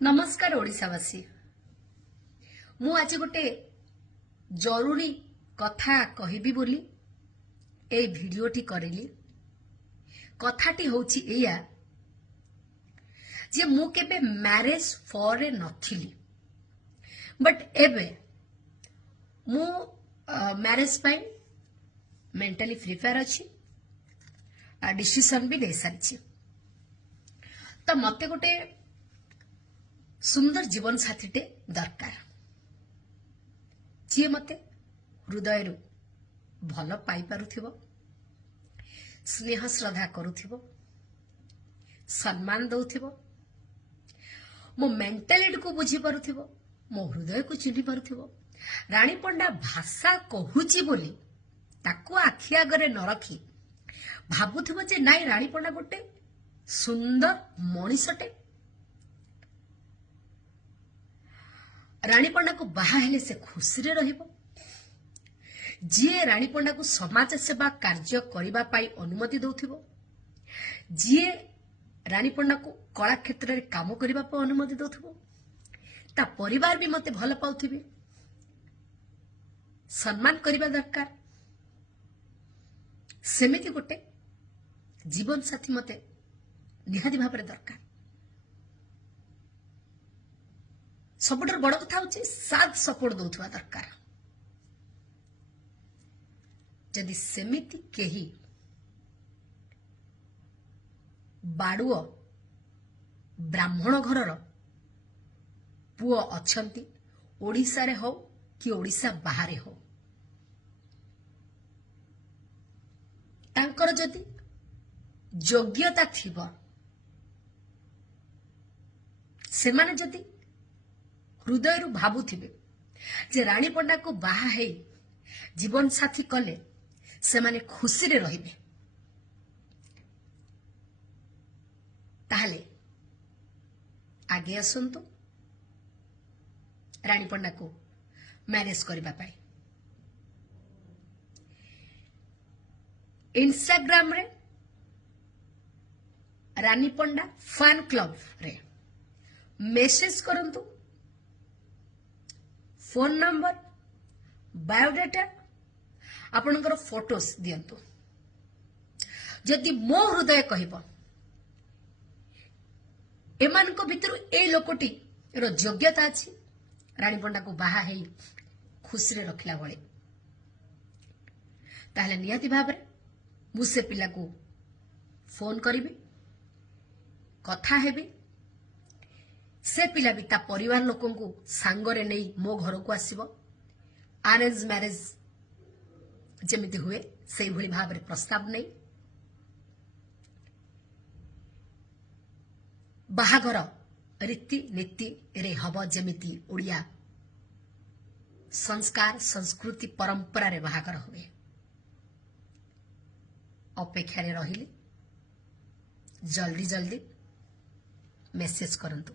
नमस्कार ओडिशावासी मु आज गोटे जरूरी कथा कहबी बोली ए भिडियोटी करिली। कथाटी होची एया जे मु केबे मैरिज फॉर नथिली बट एबे मु मैरिज पाई मेंटली प्रिपेयर अच्छी डिसीजन भी दे सारी। तो मते गोटे सुंदर जीवन साथीटे दरकार जी मते हृदय भल पाई पारुथिबो, स्नेह श्रद्धा करुथिबो, सम्मान दउथिबो, मो मेंटालिटी को बुझी पारुथिबो, मो हृदय को चिन्हि पारुथिबो। रानी पंडा भाषा कहूची बोली ताको आखि आगरे न रखी भाबुथिबो जे नाई रानी पंडा गोटे सुंदर मनीषटे। रानी पंडा को बाहा हेले से खुशी रे रहिबो। जी रानी पंडा को समाज सेवा कार्य करिबा पाई अनुमति दउथिबो, जी रानी पंडा को कला क्षेत्र रे काम करिबा पाई अनुमति दउथिबो, ता परिवार भी मते भल पाउथिबे, सम्मान करिबा दरकार। सेमिति गोटे जीवन साथी मते निहाती भाबरे दरकार। सबुठार बड़ कथा होची साथ सपोर्ट दउथवा दरकार। जदि सेमिति केही बाड़ुओ ब्राह्मण घरर पुओ अछंती, ओडिसा रे हो कि ओडिसा बाहरे हो, तांकर जदि योग्यता थिबो, सेमाने जदि हृदय भाबुथिबे जे रानी पंडा को बाहा है जीवन साथी कले से माने खुशी रे रहिबे, ताहले आगे आसंतु रानी पंडा को मैरिज करबा पाई। इंस्टाग्राम रे रानी पंडा फैन क्लब रे मेसेज करंतु, फोन नंबर, बायोडाटा, आपनकर फोटोस दियंतु। जदि मो हृदय कहब एमान को भितर ए लोकटी रो योग्यता अछि रानी पंडा को बाहा है खुशी रे रखला बळे, ताहले नियति भाबरे मु से पिला को फोन करिबी, कथा हेबी। से पिला भी ता परिवार लोकन को सांगरे नहीं मो घर को आसीबो। अरेंज मैरिज जेमिति हुए से भली भाबरे प्रस्ताव नहीं। बाहागर रीति नीति रे हब जेमिति ओडिया संस्कार संस्कृति परंपरा रे बाहागर हुए। अपेक्षा रे रहिली, जल्दी जल्दी मैसेज करंतु।